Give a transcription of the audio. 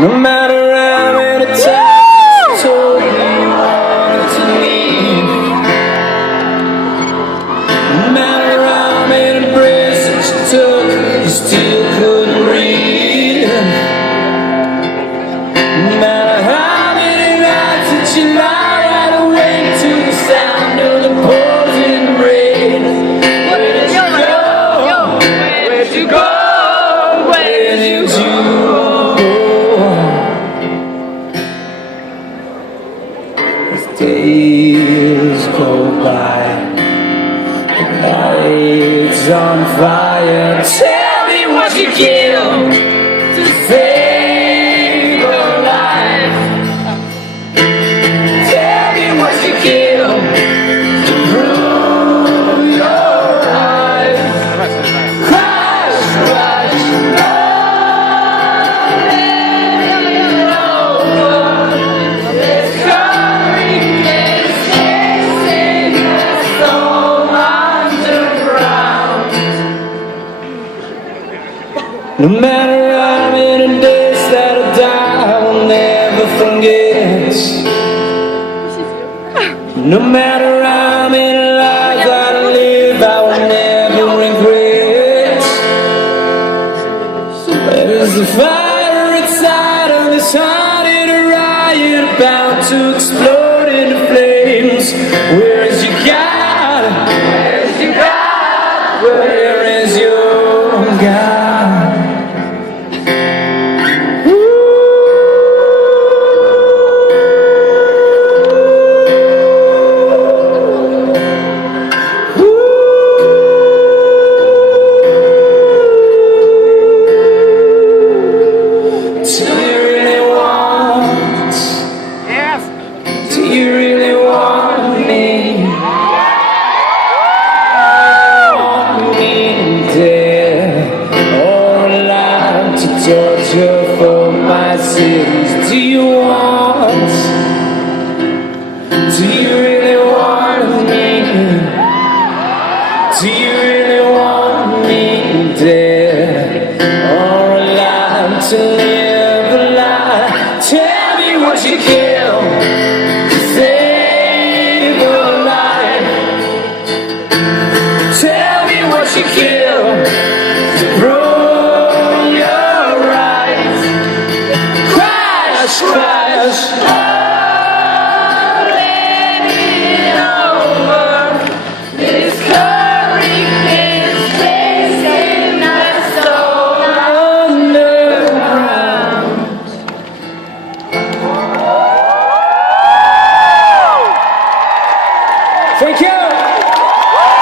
No matter how many times you told me you wanted to leave, no matter how many breaths that you took, you still couldn't breathe. No matter how many nights that you lie wide awake to the sound of the pouring rain. Where did you go? Where did you go? Where did you go? Days go by, the night's on fire. Tell me what you give to save your life. Tell me what you give to prove your right. Crash, crash, no matter how many days that I die, I will never forget. No matter how many lives that I live, I will never regret. There's a fire inside of this heart in a riot, about to explode into flames. Where is your God? Where is your God? Where is your God? Do you